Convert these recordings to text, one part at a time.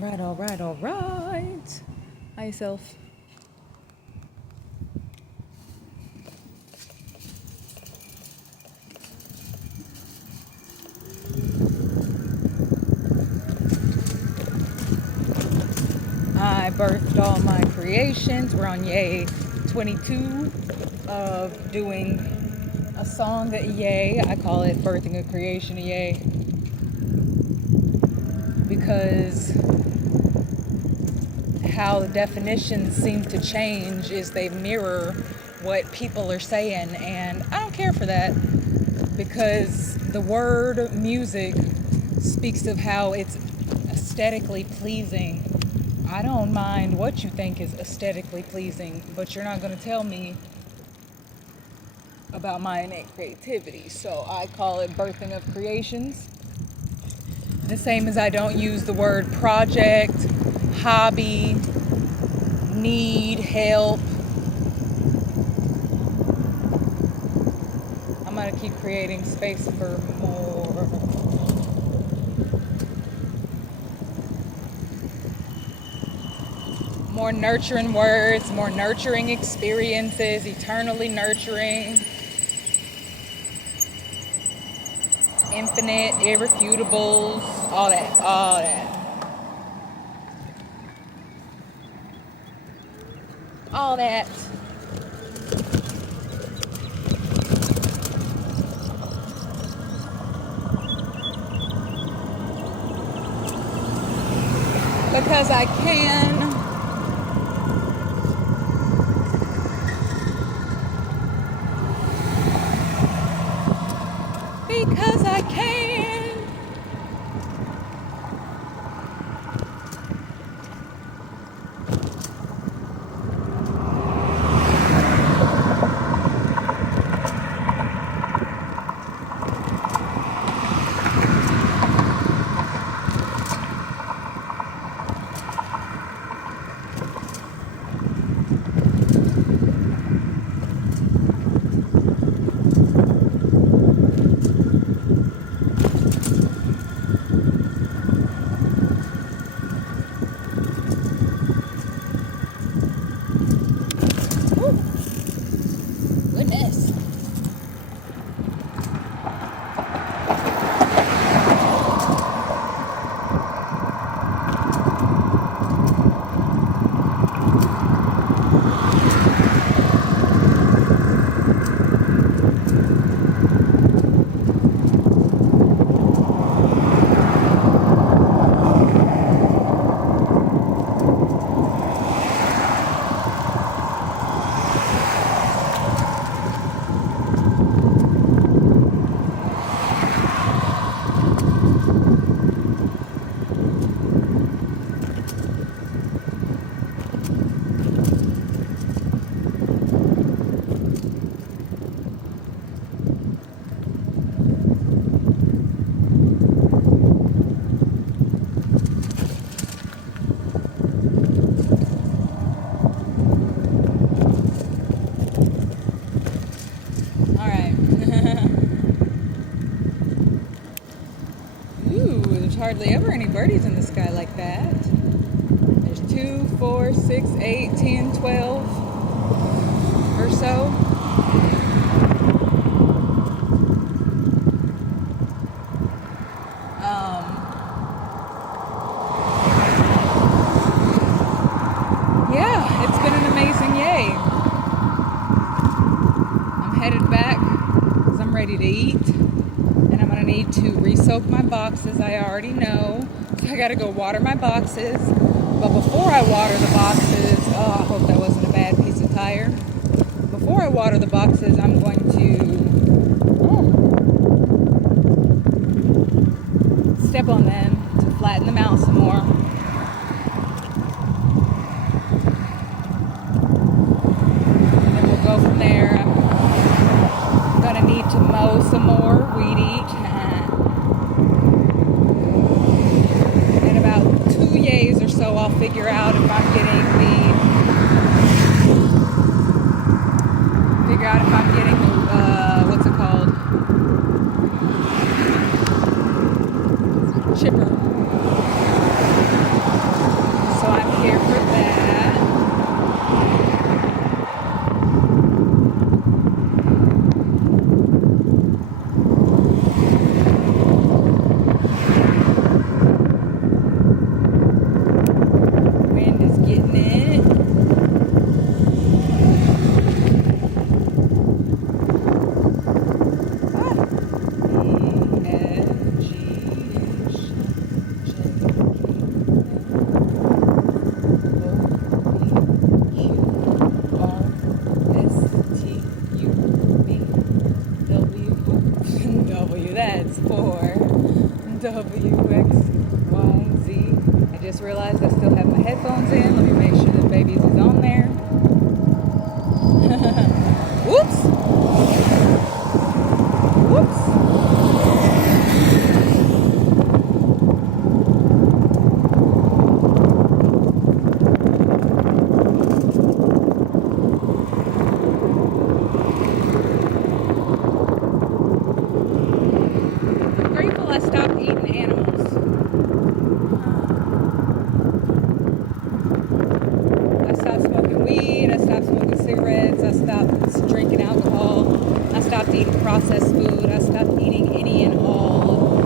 All right. Hi, yourself. I birthed all my creations. We're on Yay 22 of doing a song at Yay. I call it Birthing a Creation at Yay because how the definitions seem to change is they mirror what people are saying, and I don't care for that because the word music speaks of how it's aesthetically pleasing. I don't mind what you think is aesthetically pleasing, but you're not going to tell me about my innate creativity. So I call it birthing of creations. The same as I don't use the word project, hobby, need, help. I'm going to keep creating space for more nurturing words, more nurturing experiences, eternally nurturing, infinite, irrefutables, all that. Because I can. Because I can. Goodness. Hardly ever any birdies in the sky like that. There's 2, 4, 6, 8, 10, 12 or so. Yeah, it's been an amazing Yay. I'm headed back because I'm ready to eat. Need to re-soak my boxes, I already know. So I gotta go water my boxes. But before I water the boxes, I hope that wasn't a bad piece of tire. Before I water the boxes, I'm going to step on them to flatten them out some more. And then we'll go from there. I'm gonna need to mow some more, weed eat. Or so I'll figure out if I'm getting the what's it called? Chipper. Getting it. That's for WXYZ. I just realized I still have my headphones in. Let me make sure the babies is on there. Whoops. Whoops. I stopped eating animals. I stopped smoking weed, I stopped smoking cigarettes, I stopped drinking alcohol, I stopped eating processed food, I stopped eating any and all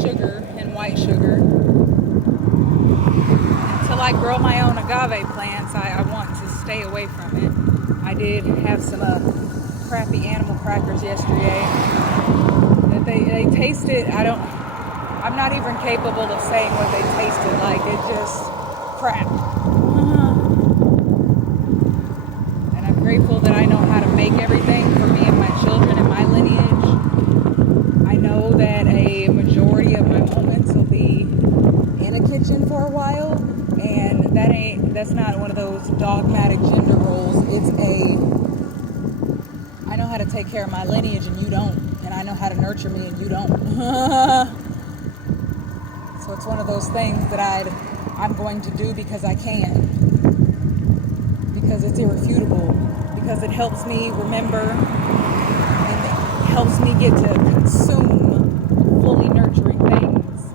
sugar and white sugar. Until I grow my own agave plants, I want to stay away from it. I did have some crappy animal crackers yesterday. They tasted, I'm not even capable of saying what they tasted like. It just crap. And I'm grateful that I know how to make everything for me and my children and my lineage. I know that a majority of my moments will be in a kitchen for a while, and that's not one of those dogmatic gender roles. I know how to take care of my lineage and you don't. And I know how to nurture me and you don't. So it's one of those things that I'm going to do because I can. Because it's irrefutable. Because it helps me remember and it helps me get to consume fully nurturing things.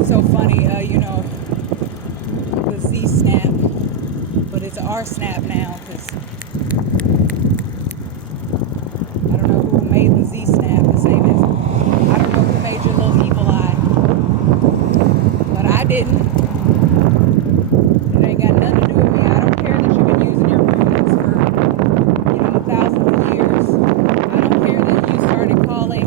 It's so funny, the Z snap. But it's our snap now, because I don't know who made the Z snap, the same as I don't know who made your little evil eye, but I didn't. It ain't got nothing to do with me. I don't care that you've been using your movements for, thousands of years. I don't care that you started calling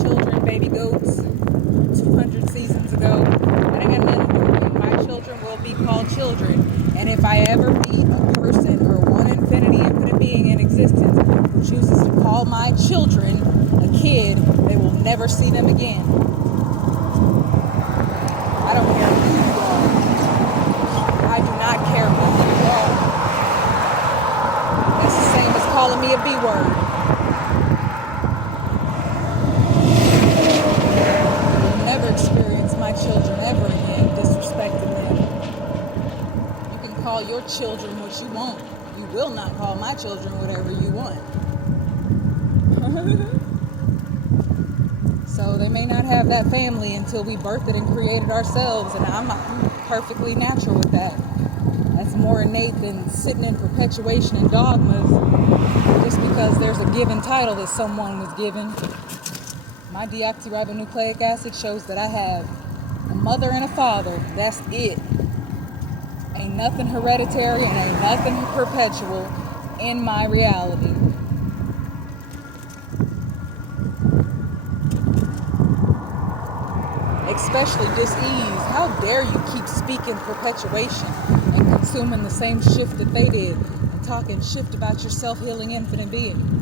children baby goats 200 seasons ago. That ain't got nothing to do with me. My children will be called children. And if I ever meet a person or one infinite being in existence who chooses to call my children a kid, they will never see them again. I don't care who you are. I do not care who you are. That's the same as calling me a B word. I will never experience my children ever again disrespecting them. Call your children what you want. You will not call my children whatever you want. So they may not have that family until we birthed it and created ourselves, and I'm perfectly natural with that. That's more innate than sitting in perpetuation and dogmas just because there's a given title that someone was given. My deoxyribonucleic acid shows that I have a mother and a father. That's it. Ain't nothing hereditary and ain't nothing perpetual in my reality. Especially dis-ease. How dare you keep speaking perpetuation and consuming the same shift that they did and talking shift about your self-healing infinite being.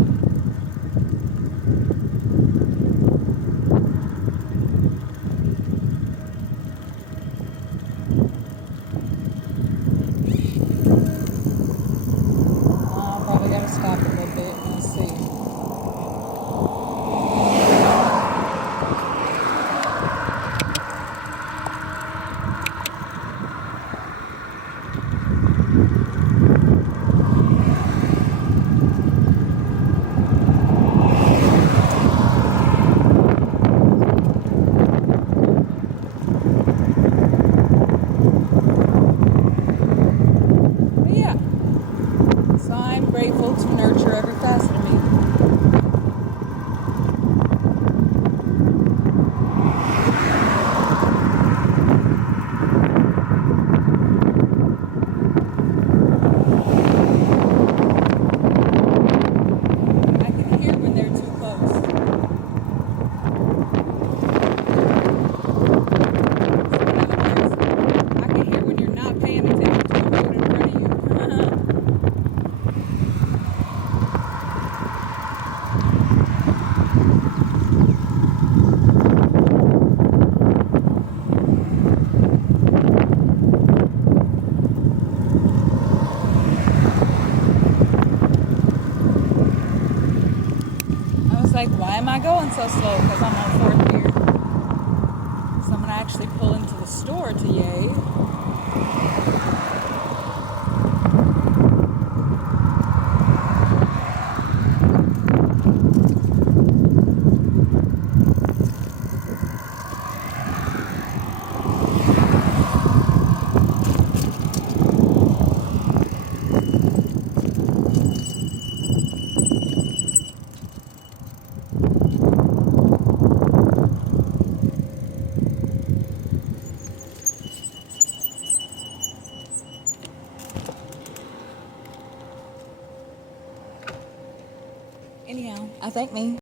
am I going so slow because I'm on fourth gear? So I'm going to actually pull into the store to yay. Anyhow, I thank me.